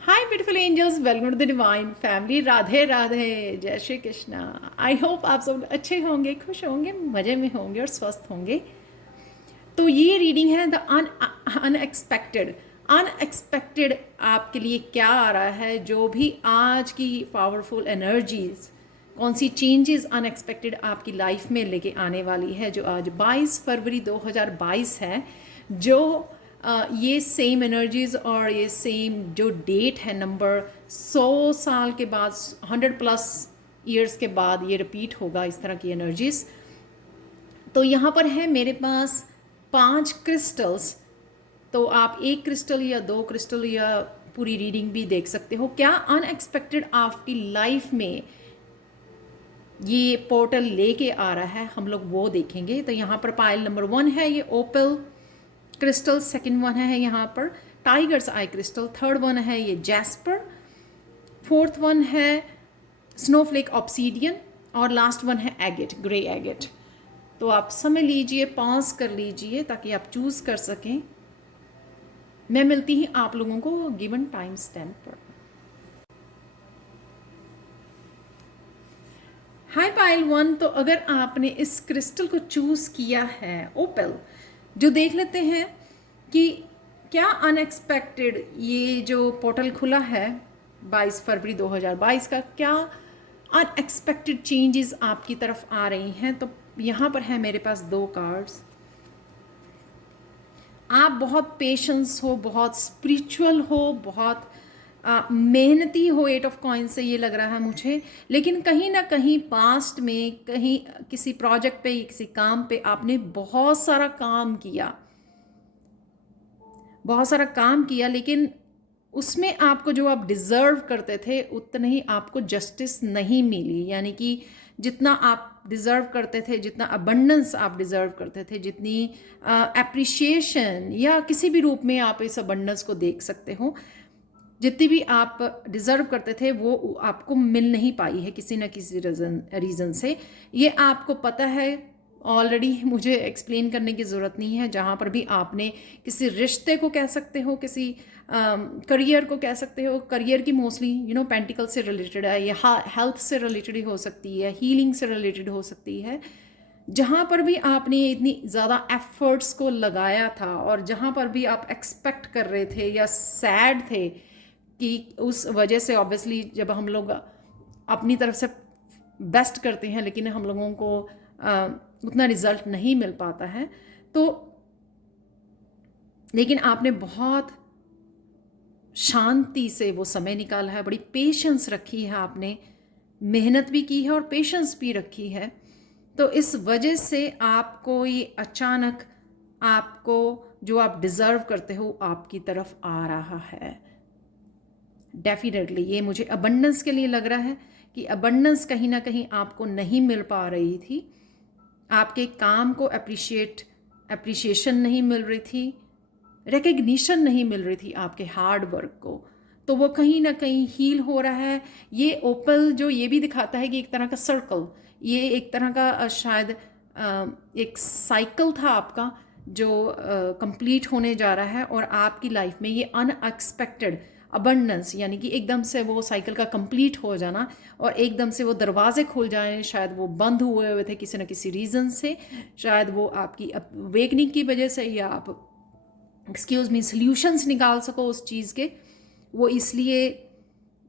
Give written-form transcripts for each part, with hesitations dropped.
Hi beautiful angels, welcome to the divine family. Radhe Radhe, जय Shri Krishna. I hope आप सब अच्छे होंगे, खुश होंगे, मज़े में होंगे और स्वस्थ होंगे। तो ये रीडिंग है द अनएक्सपेक्टेड। अनएक्सपेक्टेड आपके लिए क्या आ रहा है, जो भी आज की पावरफुल एनर्जीज, कौन सी चेंजेस अनएक्सपेक्टेड आपकी लाइफ में लेके आने वाली है, जो आज 22 फरवरी 2022 है। जो ये सेम एनर्जीज और ये सेम जो डेट है, नंबर 100 साल के बाद, 100+ ईयर्स के बाद ये रिपीट होगा, इस तरह की एनर्जीज। तो यहाँ पर है मेरे पास 5 क्रिस्टल्स। तो आप एक क्रिस्टल या 2 क्रिस्टल या पूरी रीडिंग भी देख सकते हो। क्या अनएक्सपेक्टेड आपकी लाइफ में ये पोर्टल लेके आ रहा है, हम लोग वो देखेंगे। तो यहाँ पर पाइल नंबर 1 है ये ओपल क्रिस्टल, सेकंड वन है यहाँ पर tigers eye crystal, third one है ये जैस्पर, फोर्थ वन है स्नोफ्लेक ऑब्सीडियन और लास्ट वन है एगेट, ग्रे एगेट। तो आप समय लीजिए, पॉज कर लीजिए ताकि आप चूज कर सकें। मैं मिलती ही आप लोगों को गिवन टाइम स्टैम्प पर। हाय पाइल 1, तो अगर आपने इस क्रिस्टल को चूज किया है ओपल, जो देख लेते हैं कि क्या अनएक्सपेक्टेड ये जो पोर्टल खुला है 22 फरवरी 2022 का, क्या अनएक्सपेक्टेड चेंजेस आपकी तरफ आ रही हैं। तो यहाँ पर है मेरे पास 2 कार्ड्स। आप बहुत पेशेंस हो, बहुत स्पिरिचुअल हो, बहुत मेहनती हो, 8 ऑफ कॉइंस से ये लग रहा है मुझे। लेकिन कहीं ना कहीं पास्ट में, कहीं किसी प्रोजेक्ट पे, किसी काम पे आपने बहुत सारा काम किया, बहुत सारा काम किया, लेकिन उसमें आपको जो आप डिज़र्व करते थे उतनी ही आपको जस्टिस नहीं मिली। यानी कि जितना आप डिज़र्व करते थे, जितना अबंडेंस आप डिज़र्व करते थे, जितनी एप्रिशिएशन या किसी भी रूप में आप इस अबंडेंस को देख सकते हो, जितनी भी आप डिज़र्व करते थे वो आपको मिल नहीं पाई है किसी न किसी रीज़न से। ये आपको पता है ऑलरेडी, मुझे एक्सप्लेन करने की ज़रूरत नहीं है। जहाँ पर भी आपने किसी रिश्ते को कह सकते हो, किसी करियर को कह सकते हो, करियर की मोस्टली पेंटिकल से रिलेटेड है, या हेल्थ से रिलेटेड हो सकती है, हीलिंग से रिलेटेड हो सकती है। जहाँ पर भी आपने इतनी ज़्यादा एफर्ट्स को लगाया था और जहाँ पर भी आप एक्सपेक्ट कर रहे थे या सैड थे कि उस वजह से, ऑब्वियसली जब हम लोग अपनी तरफ से बेस्ट करते हैं लेकिन हम लोगों को उतना रिजल्ट नहीं मिल पाता है, तो लेकिन आपने बहुत शांति से वो समय निकाला है, बड़ी पेशेंस रखी है आपने, मेहनत भी की है और पेशेंस भी रखी है। तो इस वजह से आपको ये अचानक, आपको जो आप डिज़र्व करते हो आपकी तरफ आ रहा है। डेफिनेटली ये मुझे अबंडेंस के लिए लग रहा है कि अबंडेंस कहीं ना कहीं आपको नहीं मिल पा रही थी, आपके काम को एप्रिशिएशन नहीं मिल रही थी, रिकग्निशन नहीं मिल रही थी आपके हार्ड वर्क को। तो वो कहीं ना कहीं हील हो रहा है। ये ओपल जो ये भी दिखाता है कि एक तरह का सर्कल, ये एक तरह का शायद एक साइकिल था आपका जो कंप्लीट होने जा रहा है, और आपकी लाइफ में ये अनएक्सपेक्टेड अबंडेंस, यानी कि एकदम से वो साइकिल का कंप्लीट हो जाना और एकदम से वो दरवाजे खुल जाएं। शायद वो बंद हुए हुए थे किसी न किसी रीज़न से, शायद वो आपकी अवेकनिंग की वजह से, या आप एक्सक्यूज़ मी सल्यूशंस निकाल सको उस चीज़ के, वो इसलिए,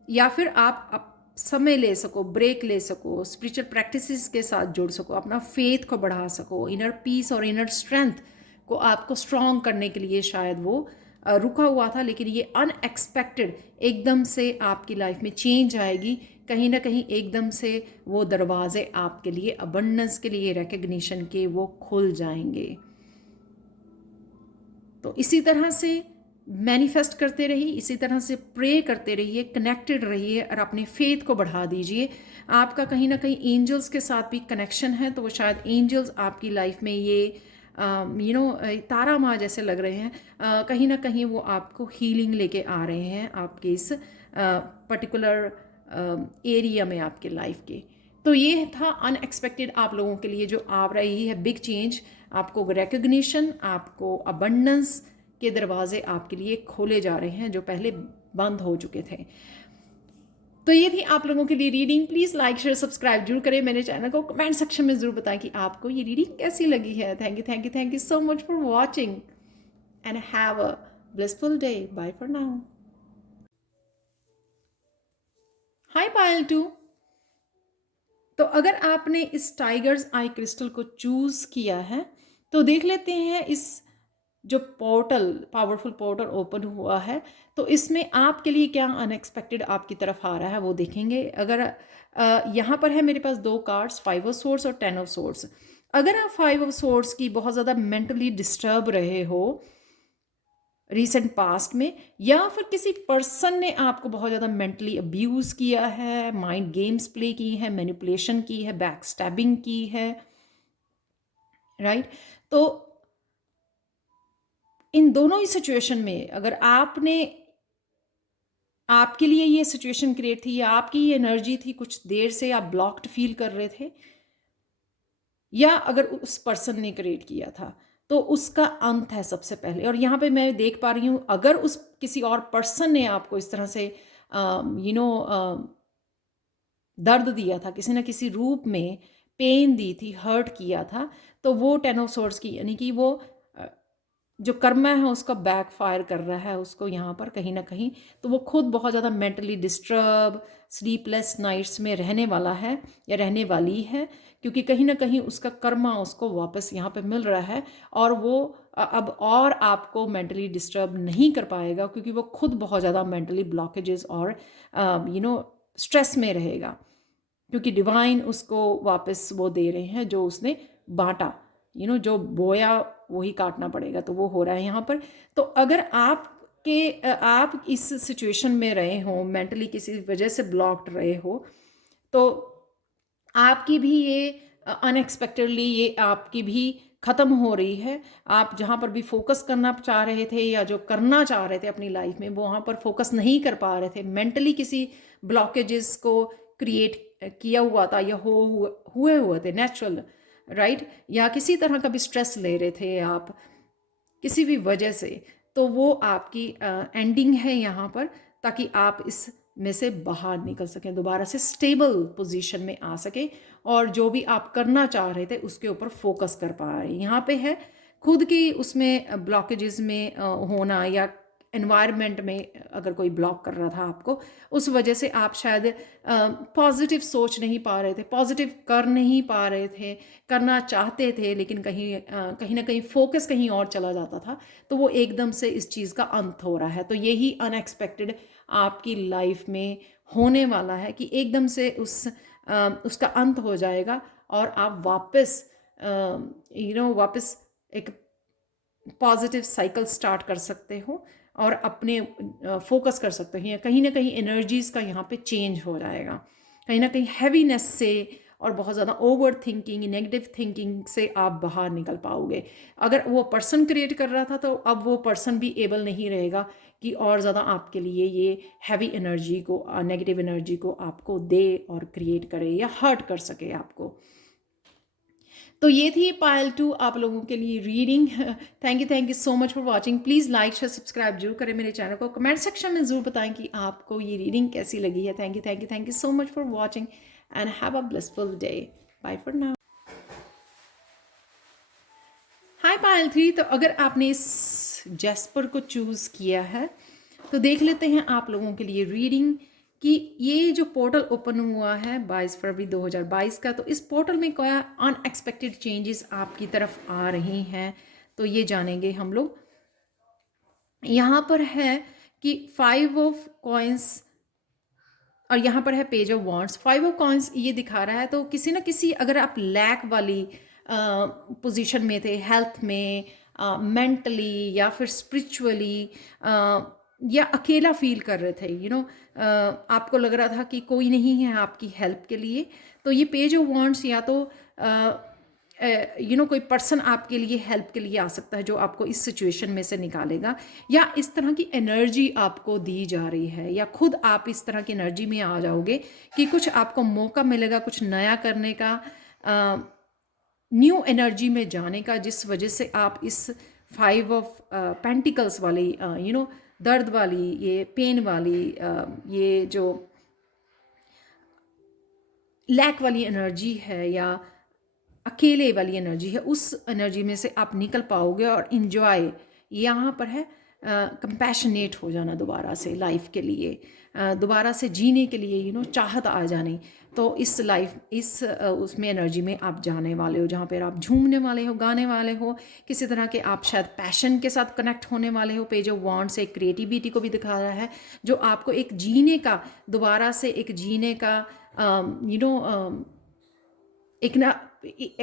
या फिर आप समय ले सको, ब्रेक ले सको, स्पिरिचुअल प्रैक्टिसेस के साथ जुड़ सको, अपना फेथ को बढ़ा सको, इनर पीस और इनर स्ट्रेंथ को आपको स्ट्रॉन्ग करने के लिए शायद वो रुका हुआ था। लेकिन ये अनएक्सपेक्टेड एकदम से आपकी लाइफ में चेंज आएगी, कहीं ना कहीं एकदम से वो दरवाजे आपके लिए, अबंडेंस के लिए, रिकग्निशन के, वो खुल जाएंगे। तो इसी तरह से मैनिफेस्ट करते रहिए, इसी तरह से प्रे करते रहिए, कनेक्टेड रहिए और अपने फेथ को बढ़ा दीजिए। आपका कहीं ना कहीं एंजल्स के साथ भी कनेक्शन है, तो वो शायद एंजल्स आपकी लाइफ में ये तारा माँ जैसे लग रहे हैं, कहीं ना कहीं वो आपको हीलिंग लेके आ रहे हैं आपके इस पर्टिकुलर एरिया में आपके लाइफ के। तो ये था अनएक्सपेक्टेड आप लोगों के लिए जो आ रही है बिग चेंज आपको रिकग्निशन, आपको अबंडेंस के दरवाजे आपके लिए खोले जा रहे हैं जो पहले बंद हो चुके थे। तो ये थी आप लोगों के लिए reading. Please like share subscribe जरूर करें मेरे चैनल को, कमेंट सेक्शन में ज़रूर बताएं कि आपको ये रीडिंग कैसी लगी है। Thank you so much for watching and have a blissful day. Bye for now. Hi Payal 2। तो अगर आपने इस टाइगर्स आई क्रिस्टल को चूज़ किया है तो देख लेते हैं इस जो पोर्टल, पावरफुल पोर्टल ओपन हुआ है, तो इसमें आपके लिए क्या अनएक्सपेक्टेड आपकी तरफ आ रहा है वो देखेंगे। अगर यहाँ पर है मेरे पास 2 कार्ड्स, 5 ऑफ सोर्ड्स और 10 ऑफ सोर्ड्स। अगर आप 5 ऑफ सोर्ड्स की बहुत ज़्यादा मेंटली डिस्टर्ब रहे हो रिसेंट पास्ट में, या फिर किसी पर्सन ने आपको बहुत ज़्यादा मेंटली अब्यूज़ किया है, माइंड गेम्स प्ले की है, मैनिपुलेशन की है, बैक स्टैबिंग की है, राइट। तो इन दोनों ही सिचुएशन में अगर आपके लिए ये सिचुएशन क्रिएट थी या आपकी ये एनर्जी थी, कुछ देर से आप ब्लॉक्ड फील कर रहे थे, या अगर उस पर्सन ने क्रिएट किया था, तो उसका अंत है सबसे पहले। और यहाँ पे मैं देख पा रही हूँ अगर उस किसी और पर्सन ने आपको इस तरह से दर्द दिया था, किसी न किसी रूप में पेन दी थी, हर्ट किया था, तो वो 10 ऑफ सोर्ड्स की यानी कि वो जो कर्मा है उसका बैक फायर कर रहा है उसको यहाँ पर कहीं ना कहीं। तो वो खुद बहुत ज़्यादा मेंटली डिस्टर्ब, स्लीपलेस नाइट्स में रहने वाला है या रहने वाली है, क्योंकि कहीं ना कहीं उसका कर्मा उसको वापस यहाँ पे मिल रहा है और वो अब और आपको मेंटली डिस्टर्ब नहीं कर पाएगा, क्योंकि वो खुद बहुत ज़्यादा मेंटली ब्लॉकेजेस और स्ट्रेस में रहेगा, क्योंकि डिवाइन उसको वापस वो दे रहे हैं जो उसने बांटा, जो बोया वही काटना पड़ेगा, तो वो हो रहा है यहाँ पर। तो अगर आप इस सिचुएशन में रहे हो, मेंटली किसी वजह से ब्लॉक्ड रहे हो, तो आपकी भी ये अनएक्सपेक्टेडली ये आपकी भी ख़त्म हो रही है। आप जहाँ पर भी फोकस करना चाह रहे थे या जो करना चाह रहे थे अपनी लाइफ में, वो वहाँ पर फोकस नहीं कर पा रहे थे, मेंटली किसी ब्लॉकेजेस को क्रिएट किया हुआ था या हुए थे नेचुरल, राइट, या किसी तरह का भी स्ट्रेस ले रहे थे आप किसी भी वजह से, तो वो आपकी एंडिंग है यहाँ पर, ताकि आप इस में से बाहर निकल सकें, दोबारा से स्टेबल पोजीशन में आ सकें और जो भी आप करना चाह रहे थे उसके ऊपर फोकस कर पा रहे हैं। यहाँ पे है खुद की उसमें ब्लॉकेजेस में होना, या एनवायरनमेंट में अगर कोई ब्लॉक कर रहा था आपको, उस वजह से आप शायद पॉजिटिव सोच नहीं पा रहे थे, पॉजिटिव कर नहीं पा रहे थे, करना चाहते थे लेकिन कहीं ना कहीं फोकस कहीं और चला जाता था, तो वो एकदम से इस चीज़ का अंत हो रहा है। तो यही अनएक्सपेक्टेड आपकी लाइफ में होने वाला है कि एकदम से उसका अंत हो जाएगा और आप वापस वापस एक पॉजिटिव साइकिल स्टार्ट कर सकते हो और अपने फोकस कर सकते हो। कहीं ना कहीं एनर्जीज़ का यहाँ पे चेंज हो जाएगा, कहीं ना कहीं हैवीनेस से और बहुत ज़्यादा ओवर थिंकिंग, नेगेटिव थिंकिंग से आप बाहर निकल पाओगे। अगर वो पर्सन क्रिएट कर रहा था तो अब वो पर्सन भी एबल नहीं रहेगा कि और ज़्यादा आपके लिए ये हैवी एनर्जी को, नेगेटिव एनर्जी को आपको दे और क्रिएट करे या हर्ट कर सके आपको। तो ये थी पायल 2 आप लोगों के लिए reading. Thank you so much for watching. Please like share subscribe जरूर करें मेरे चैनल को, कमेंट सेक्शन में ज़रूर बताएं कि आपको ये रीडिंग कैसी लगी है। Thank you so much for watching and have a blissful day. Bye for now. Hi Payal 3। तो अगर आपने इस जैस्पर को चूज़ किया है तो देख लेते हैं आप लोगों के लिए रीडिंग कि ये जो पोर्टल ओपन हुआ है 22 फरवरी 2022 का, तो इस पोर्टल में क्या अनएक्सपेक्टेड चेंजेस आपकी तरफ आ रही हैं, तो ये जानेंगे हम लोग। यहाँ पर है कि 5 ऑफ कॉइंस और यहाँ पर है page of wands. 5 of coins ये दिखा रहा है, तो किसी ना किसी अगर आप लैक वाली पोजीशन में थे, हेल्थ में, मेंटली या फिर स्पिरिचुअली, या अकेला फील कर रहे थे, आपको लग रहा था कि कोई नहीं है आपकी हेल्प के लिए, तो ये पेज ऑफ वॉन्ड्स या तो कोई पर्सन आपके लिए हेल्प के लिए आ सकता है जो आपको इस सिचुएशन में से निकालेगा, या इस तरह की एनर्जी आपको दी जा रही है, या खुद आप इस तरह की एनर्जी में आ जाओगे कि कुछ आपको मौका मिलेगा कुछ नया करने का, न्यू एनर्जी में जाने का, जिस वजह से आप इस 5 ऑफ पेंटिकल्स वाली दर्द वाली, ये पेन वाली, ये जो लैक वाली एनर्जी है या अकेले वाली एनर्जी है, उस एनर्जी में से आप निकल पाओगे और इन्जॉय, यहाँ पर है कंपैशनेट हो जाना दोबारा से लाइफ के लिए, दोबारा से जीने के लिए चाहत आ जानी। तो इस लाइफ उसमें एनर्जी में आप जाने वाले हो, जहाँ पर आप झूमने वाले हो, गाने वाले हो, किसी तरह के आप शायद पैशन के साथ कनेक्ट होने वाले हो। पेज ऑफ वॉन्ड्स एक क्रिएटिविटी को भी दिखा रहा है, जो आपको एक जीने का, दोबारा से एक जीने का एक ना,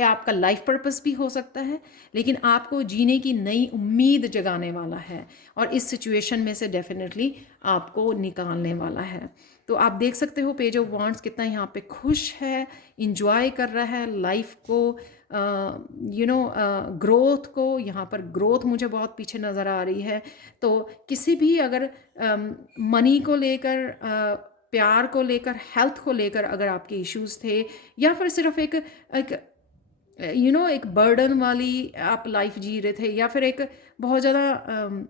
आपका लाइफ पर्पस भी हो सकता है, लेकिन आपको जीने की नई उम्मीद जगाने वाला है और इस सिचुएशन में से डेफिनेटली आपको निकालने वाला है। तो आप देख सकते हो पेज ऑफ वॉन्ड्स कितना यहाँ पे खुश है, इंजॉय कर रहा है लाइफ को, ग्रोथ को। यहाँ पर ग्रोथ मुझे बहुत पीछे नज़र आ रही है। तो किसी भी अगर मनी को लेकर, प्यार को लेकर, हेल्थ को लेकर अगर आपके इश्यूज थे, या फिर सिर्फ एक एक बर्डन वाली आप लाइफ जी रहे थे, या फिर एक बहुत ज़्यादा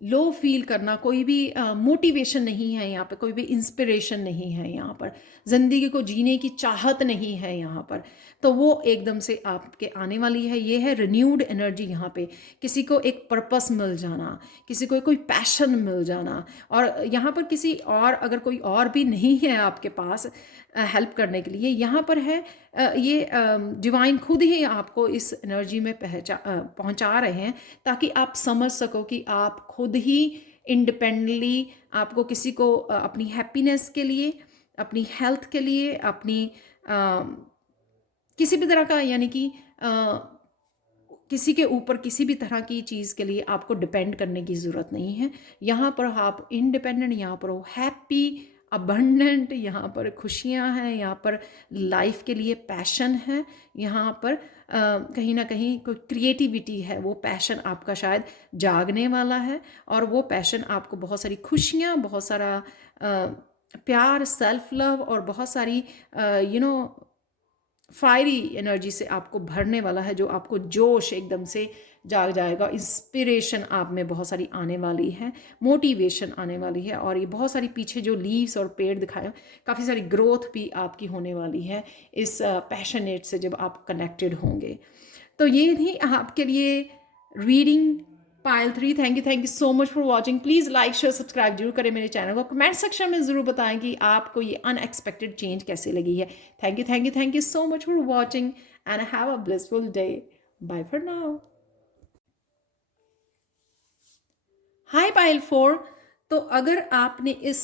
लो फील करना, कोई भी मोटिवेशन नहीं है यहाँ पर, कोई भी इंस्पिरेशन नहीं है यहाँ पर, ज़िंदगी को जीने की चाहत नहीं है यहाँ पर, तो वो एकदम से आपके आने वाली है। ये है रिन्यूड एनर्जी। यहाँ पे किसी को एक पर्पस मिल जाना, किसी को कोई पैशन मिल जाना, और यहाँ पर किसी और, अगर कोई और भी नहीं है आपके पास हेल्प करने के लिए, यहाँ पर है ये डिवाइन खुद ही आपको इस एनर्जी में पहुँचा रहे हैं, ताकि आप समझ सको कि आप खुद ही इंडिपेंडेंटली, आपको किसी को अपनी हैप्पीनेस के लिए, अपनी हेल्थ के लिए, अपनी किसी भी तरह का, यानी कि किसी के ऊपर किसी भी तरह की चीज़ के लिए आपको डिपेंड करने की ज़रूरत नहीं है। यहाँ पर आप इंडिपेंडेंट, यहाँ पर हो हैप्पी, अबंडेंट, यहाँ पर खुशियाँ हैं, यहाँ पर लाइफ के लिए पैशन है, यहाँ पर कहीं ना कहीं कोई क्रिएटिविटी है, वो पैशन आपका शायद जागने वाला है, और वो पैशन आपको बहुत सारी खुशियाँ, बहुत सारा प्यार, सेल्फ लव, और बहुत सारी फायरी एनर्जी से आपको भरने वाला है, जो आपको जोश एकदम से जाग जाएगा। इंस्पिरेशन आप में बहुत सारी आने वाली है, मोटिवेशन आने वाली है, और ये बहुत सारी पीछे जो लीव्स और पेड़ दिखाए, काफ़ी सारी ग्रोथ भी आपकी होने वाली है इस पैशनेट से, जब आप कनेक्टेड होंगे। तो ये थी आपके लिए reading Payal 3। Thank you so much for watching. Please like, share, subscribe जरूर करें मेरे चैनल को। कमेंट सेक्शन में ज़रूर बताएं कि आपको ये अनएक्सपेक्टेड चेंज कैसे लगी है। Thank you so much for watching and have a blissful day. Bye for now. Hi Payal 4। तो अगर आपने इस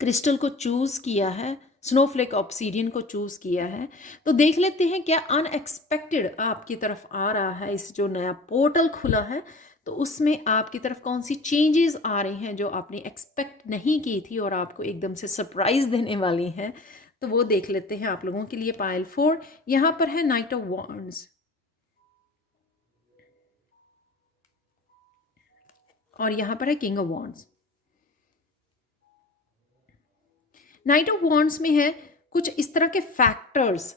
क्रिस्टल को चूज़ किया है, स्नोफ्लेक ऑब्सीडियन को चूज़ किया है, तो देख लेते हैं क्या अनएक्सपेक्टेड आपकी तरफ आ रहा है। इस जो नया पोर्टल खुला है, तो उसमें आपकी तरफ कौन सी चेंजेस आ रही हैं जो आपने एक्सपेक्ट नहीं की थी और आपको एकदम से सरप्राइज देने वाली हैं। तो वो देख लेते हैं आप लोगों के लिए। पायल 4 यहाँ पर है नाइट ऑफ वॉन्ड्स, और यहाँ पर है king of wands. Night of wands में है कुछ इस तरह के फैक्टर्स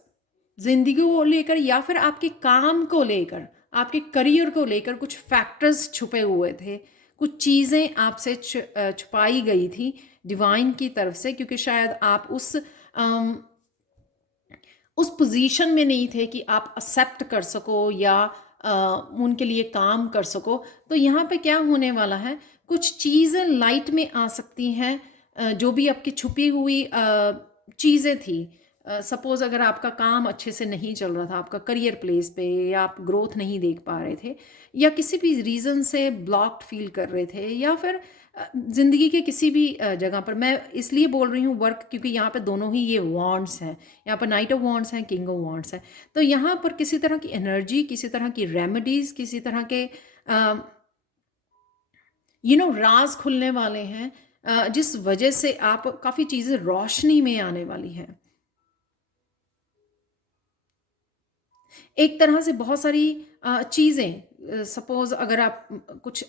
जिंदगी को लेकर, या फिर आपके काम को लेकर, आपके करियर को लेकर कुछ फैक्टर्स छुपे हुए थे, कुछ चीज़ें आपसे छुपाई गई थी डिवाइन की तरफ से, क्योंकि शायद आप उस पोजीशन में नहीं थे कि आप एक्सेप्ट कर सको या उनके लिए काम कर सको। तो यहाँ पे क्या होने वाला है, कुछ चीज़ें लाइट में आ सकती हैं, जो भी आपकी छुपी हुई चीज़ें थी। सपोज़ अगर आपका काम अच्छे से नहीं चल रहा था, आपका करियर प्लेस पे, या आप ग्रोथ नहीं देख पा रहे थे, या किसी भी रीज़न से ब्लॉक्ड फील कर रहे थे, या फिर ज़िंदगी के किसी भी जगह पर, मैं इसलिए बोल रही हूँ वर्क, क्योंकि यहाँ पे दोनों ही ये वॉन्ड्स हैं, यहाँ पर नाइट ऑफ वॉन्ड्स हैं, किंग ऑफ वॉन्ड्स है। तो यहाँ पर किसी तरह की एनर्जी, किसी तरह की रेमेडीज़, किसी तरह के राज खुलने वाले हैं, जिस वजह से आप काफ़ी चीज़ें रोशनी में आने वाली हैं। एक तरह से बहुत सारी चीज़ें, सपोज़ अगर आप कुछ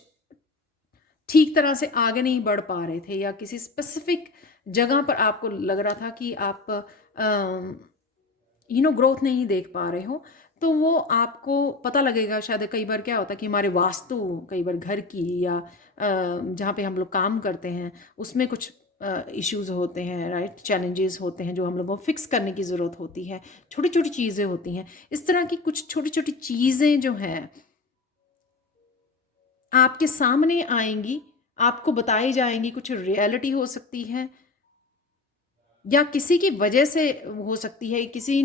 ठीक तरह से आगे नहीं बढ़ पा रहे थे, या किसी स्पेसिफिक जगह पर आपको लग रहा था कि आप ग्रोथ नहीं देख पा रहे हो, तो वो आपको पता लगेगा। शायद कई बार क्या होता है कि हमारे वास्तु, कई बार घर की या जहाँ पे हम लोग काम करते हैं उसमें कुछ इश्यूज होते हैं, राइट, चैलेंजेस होते हैं जो हम लोगों को फिक्स करने की ज़रूरत होती है। छोटी छोटी चीज़ें होती हैं, इस तरह की कुछ छोटी छोटी चीज़ें जो हैं आपके सामने आएंगी, आपको बताई जाएंगी। कुछ रियलिटी हो सकती है या किसी की वजह से हो सकती है, किसी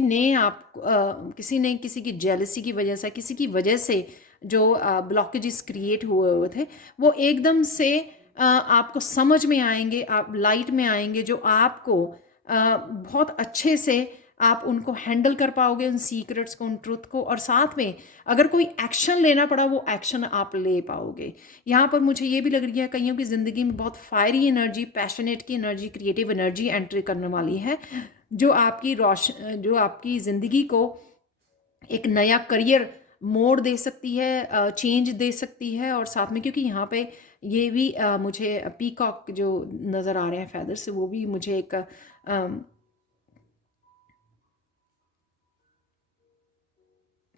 ने किसी की जेलसी की वजह से, किसी की वजह से जो ब्लॉकेजेस क्रिएट हुए हुए थे वो एकदम से आपको समझ में आएंगे, आप लाइट में आएंगे, जो आपको बहुत अच्छे से आप उनको हैंडल कर पाओगे, उन सीक्रेट्स को, उन ट्रुथ को। और साथ में अगर कोई एक्शन लेना पड़ा वो एक्शन आप ले पाओगे। यहाँ पर मुझे ये भी लग रही है कईयों की ज़िंदगी में बहुत फायरी एनर्जी, पैशनेट की एनर्जी, क्रिएटिव एनर्जी एंट्री करने वाली है, जो आपकी ज़िंदगी को एक नया करियर मोड़ दे सकती है, चेंज दे सकती है। और साथ में क्योंकि यहाँ पे ये भी मुझे पीकॉक जो नज़र आ रहे हैं फैदर से, वो भी मुझे एक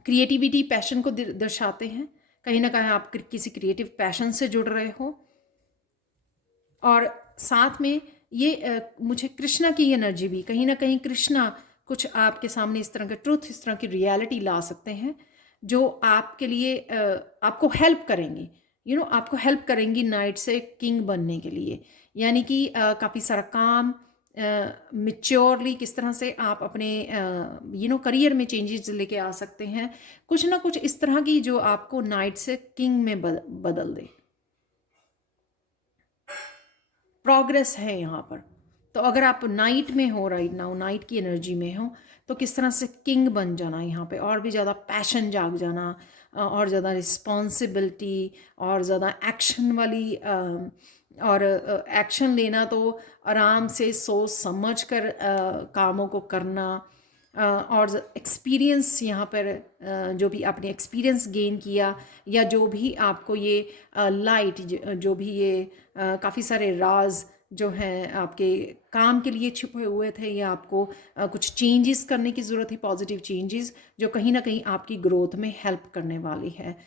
क्रिएटिविटी, पैशन को दर्शाते हैं। कहीं ना कहीं आप किसी क्रिएटिव पैशन से जुड़ रहे हो। और साथ में ये मुझे कृष्णा की एनर्जी भी, कहीं ना कहीं कृष्णा कुछ आपके सामने इस तरह के ट्रुथ, इस तरह की रियलिटी ला सकते हैं जो आपके लिए आपको हेल्प करेंगी, आपको हेल्प करेंगी नाइट से किंग बनने के लिए। यानी कि काफ़ी सारा काम मिच्योरली किस तरह से आप अपने करियर में चेंजेस लेके आ सकते हैं, कुछ ना कुछ इस तरह की जो आपको नाइट से किंग में बदल दे। प्रोग्रेस है यहाँ पर। तो अगर आप नाइट में हो, राइट नाउ नाइट की एनर्जी में हो, तो किस तरह से किंग बन जाना यहाँ पे, और भी ज़्यादा पैशन जाग जाना, और ज़्यादा रिस्पॉन्सिबिलिटी, और ज़्यादा एक्शन वाली और एक्शन लेना तो आराम से सोच समझ कर कामों को करना। और एक्सपीरियंस यहाँ पर जो भी आपने एक्सपीरियंस गेन किया, या जो भी आपको ये लाइट, जो भी ये काफ़ी सारे राज जो हैं आपके काम के लिए छुपे हुए थे, या आपको कुछ चेंजेस करने की ज़रूरत है, पॉजिटिव चेंजेस जो कहीं ना कहीं आपकी ग्रोथ में हेल्प करने वाली है।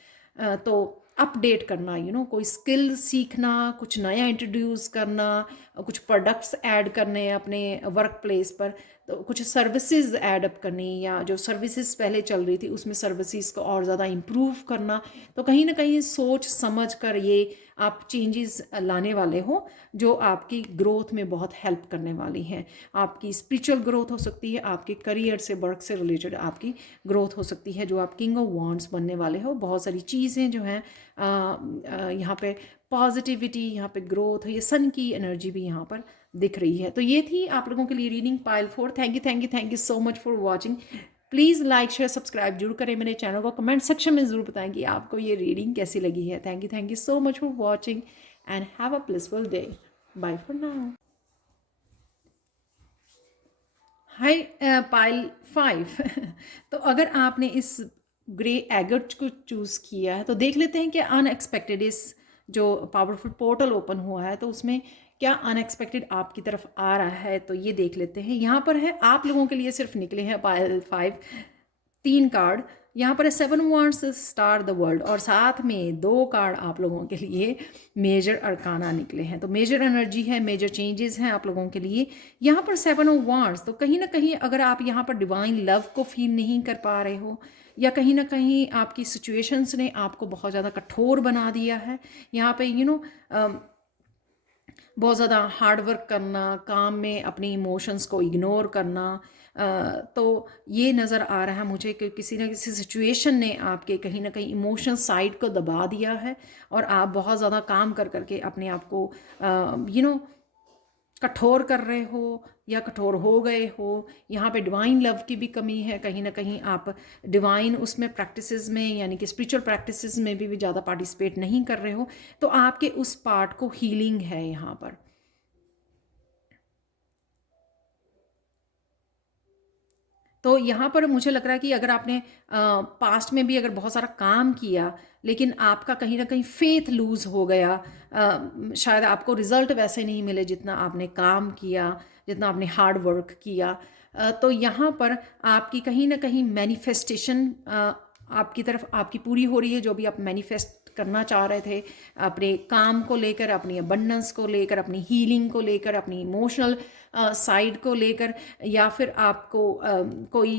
तो अपडेट करना, कोई स्किल सीखना, कुछ नया इंट्रोड्यूस करना, कुछ प्रोडक्ट्स ऐड करने अपने वर्क प्लेस पर, तो कुछ सर्विसेज ऐड अप करनी, या जो सर्विसेज पहले चल रही थी उसमें सर्विसेज को और ज़्यादा इम्प्रूव करना। तो कहीं ना कहीं सोच समझ कर ये आप चेंजेस लाने वाले हो जो आपकी ग्रोथ में बहुत हेल्प करने वाली हैं। आपकी स्पिरिचुअल ग्रोथ हो सकती है, आपके करियर से, वर्क से रिलेटेड आपकी ग्रोथ हो सकती है, जो आप किंग ऑफ वांड्स बनने वाले हो। बहुत सारी चीज़ें जो हैं यहाँ पे पॉजिटिविटी, यहाँ पे ग्रोथ, ये सन की एनर्जी भी यहाँ पर दिख रही है। तो ये थी आप लोगों के लिए reading pile 4। Thank you so much for watching. Please like, share, subscribe जरूर करें मेरे चैनल को। कमेंट सेक्शन में ज़रूर बताएं कि आपको ये रीडिंग कैसी लगी है। Thank you so much for watching and have a blissful day. Bye for now. Hi pile 5। तो अगर आपने इस ग्रे एगट को चूज़ किया है तो देख लेते हैं कि अनएक्सपेक्टेड, इस जो पावरफुल पोर्टल ओपन हुआ है तो उसमें क्या अनएक्सपेक्टेड आपकी तरफ आ रहा है, तो ये देख लेते हैं। यहाँ पर है आप लोगों के लिए सिर्फ निकले हैं पाइल 5 3 कार्ड। यहाँ पर है 7 वांड्स, स्टार द वर्ल्ड, और साथ में 2 कार्ड आप लोगों के लिए मेजर अरकाना निकले हैं। तो मेजर एनर्जी है, मेजर चेंजेस हैं आप लोगों के लिए। यहाँ पर 7 ऑफ वांड्स, तो कहीं ना कहीं अगर आप यहाँ पर डिवाइन लव को फील नहीं कर पा रहे हो, या कहीं ना कहीं आपकी सिचुएशंस ने आपको बहुत ज़्यादा कठोर बना दिया है, यहाँ पे बहुत ज़्यादा हार्ड वर्क करना, काम में अपनी इमोशंस को इग्नोर करना, तो ये नज़र आ रहा है मुझे कि किसी न किसी सिचुएशन ने आपके कहीं ना कहीं इमोशन साइड को दबा दिया है, और आप बहुत ज़्यादा काम कर करके अपने आप को कठोर कर रहे हो या कठोर हो गए हो। यहाँ पे डिवाइन लव की भी कमी है, कहीं ना कहीं आप डिवाइन उसमें प्रैक्टिसेस में, यानी कि स्पिरिचुअल प्रैक्टिसेस में भी ज़्यादा पार्टिसिपेट नहीं कर रहे हो। तो आपके उस पार्ट को हीलिंग है यहाँ पर। तो यहाँ पर मुझे लग रहा है कि अगर आपने पास्ट में भी अगर बहुत सारा काम किया, लेकिन आपका कहीं ना कहीं फेथ लूज़ हो गया, शायद आपको रिजल्ट वैसे नहीं मिले जितना आपने काम किया, जितना आपने हार्ड वर्क किया, तो यहाँ पर आपकी कहीं ना कहीं मैनिफेस्टेशन आपकी तरफ आपकी पूरी हो रही है। जो भी आप मैनिफेस्ट करना चाह रहे थे अपने काम को लेकर, अपनी अबंडेंस को लेकर, अपनी हीलिंग को लेकर, अपनी इमोशनल साइड को लेकर, या फिर आपको कोई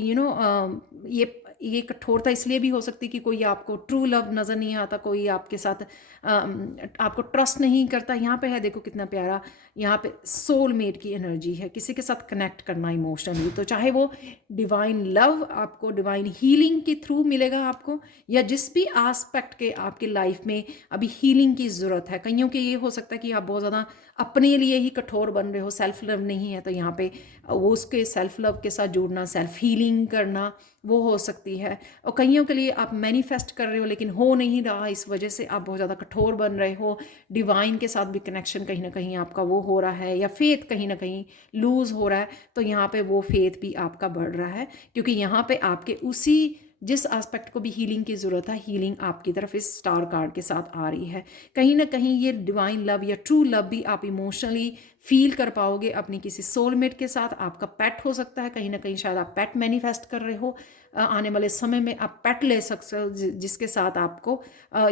ये कठोरता इसलिए भी हो सकती है कि कोई आपको ट्रू लव नज़र नहीं आता, कोई आपके साथ आपको ट्रस्ट नहीं करता। यहाँ पे है देखो कितना प्यारा, यहाँ पे सोलमेट की एनर्जी है, किसी के साथ कनेक्ट करना इमोशनली। तो चाहे वो डिवाइन लव आपको डिवाइन हीलिंग के थ्रू मिलेगा आपको, या जिस भी आस्पेक्ट के आपके लाइफ में अभी हीलिंग की ज़रूरत है। कईयों के ये हो सकता है कि आप बहुत ज़्यादा अपने लिए ही कठोर बन रहे हो, सेल्फ लव नहीं है, तो यहाँ पे वो उसके सेल्फ लव के साथ जुड़ना, सेल्फ हीलिंग करना, वो हो सकती है। और कईयों के लिए आप मैनिफेस्ट कर रहे हो लेकिन हो नहीं रहा, इस वजह से आप बहुत ज़्यादा कठोर बन रहे हो। डिवाइन के साथ भी कनेक्शन कहीं ना कहीं आपका वो हो रहा है, या फेथ कहीं ना कहीं लूज़ हो रहा है, तो यहाँ पे वो फेथ भी आपका बढ़ रहा है, क्योंकि यहाँ पे आपके उसी जिस एस्पेक्ट को भी हीलिंग की ज़रूरत है, हीलिंग आपकी तरफ इस स्टार कार्ड के साथ आ रही है। कहीं ना कहीं ये डिवाइन लव या ट्रू लव भी आप इमोशनली फील कर पाओगे अपनी किसी सोलमेट के साथ। आपका पेट हो सकता है, कहीं ना कहीं शायद आप पेट मैनिफेस्ट कर रहे हो। आने वाले समय में आप पेट ले सकते हो जिसके साथ आपको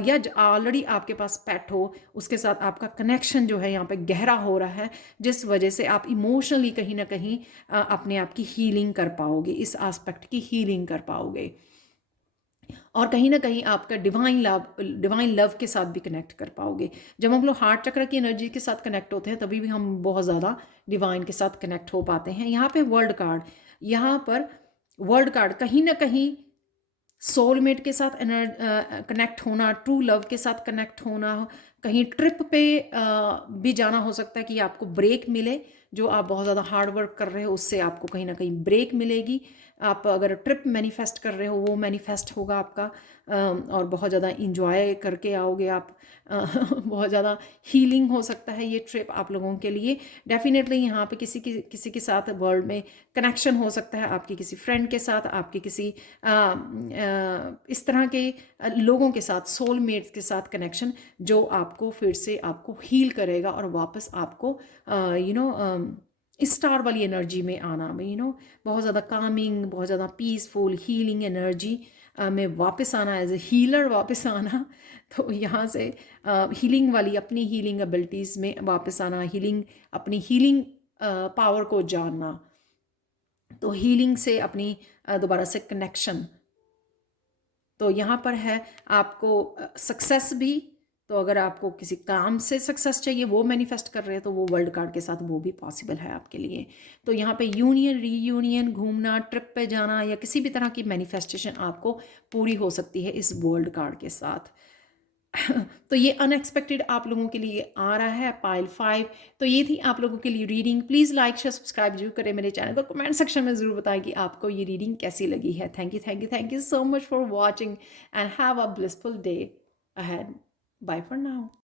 या ऑलरेडी आपके पास पेट हो, उसके साथ आपका कनेक्शन जो है यहाँ पे गहरा हो रहा है, जिस वजह से आप इमोशनली कहीं ना कहीं अपने आप की हीलिंग कर पाओगे, इस एस्पेक्ट की हीलिंग कर पाओगे। और कहीं ना कहीं आपका डिवाइन लव के साथ भी कनेक्ट कर पाओगे। जब हम लोग हार्ट चक्र की एनर्जी के साथ कनेक्ट होते हैं, तभी भी हम बहुत ज़्यादा डिवाइन के साथ कनेक्ट हो पाते हैं। यहाँ पे वर्ल्ड कार्ड, यहाँ पर वर्ल्ड कार्ड कहीं ना कहीं सोलमेट के साथ कनेक्ट होना, ट्रू लव के साथ कनेक्ट होना, कहीं ट्रिप पे भी जाना हो सकता है कि आपको ब्रेक मिले। जो आप बहुत ज़्यादा हार्ड वर्क कर रहे हो उससे आपको कहीं ना कहीं ब्रेक मिलेगी। आप अगर ट्रिप मैनिफेस्ट कर रहे हो वो मैनिफेस्ट होगा आपका, और बहुत ज़्यादा इंजॉय करके आओगे आप। बहुत ज़्यादा हीलिंग हो सकता है ये ट्रिप आप लोगों के लिए। डेफिनेटली यहाँ पे किसी के साथ वर्ल्ड में कनेक्शन हो सकता है, आपकी किसी फ्रेंड के साथ, आपके किसी इस तरह के लोगों के साथ, सोलमेट्स के साथ कनेक्शन, जो आपको फिर से आपको हील करेगा और वापस आपको स्टार वाली एनर्जी में आना, बहुत ज़्यादा कामिंग, बहुत ज़्यादा पीसफुल हीलिंग एनर्जी में वापस आना, एज ए हीलर वापस आना। तो यहाँ से हीलिंग वाली अपनी हीलिंग एबिलिटीज़ में वापस आना, अपनी हीलिंग पावर को जानना, तो हीलिंग से अपनी दोबारा से कनेक्शन। तो यहाँ पर है आपको सक्सेस भी। तो अगर आपको किसी काम से सक्सेस चाहिए, वो मैनिफेस्ट कर रहे हैं, तो वो वर्ल्ड कार्ड के साथ वो भी पॉसिबल है आपके लिए। तो यहाँ पे यूनियन, रीयूनियन, घूमना, ट्रिप पे जाना, या किसी भी तरह की मैनिफेस्टेशन आपको पूरी हो सकती है इस वर्ल्ड कार्ड के साथ। तो ये अनएक्सपेक्टेड आप लोगों के लिए आ रहा है पाइल 5। तो ये थी आप लोगों के लिए reading. Please like share subscribe जरूर करें मेरे चैनल को। कमेंट सेक्शन में ज़रूर बताएं कि आपको ये रीडिंग कैसी लगी है। Thank you so much for watching and have a blissful day ahead. Bye for now.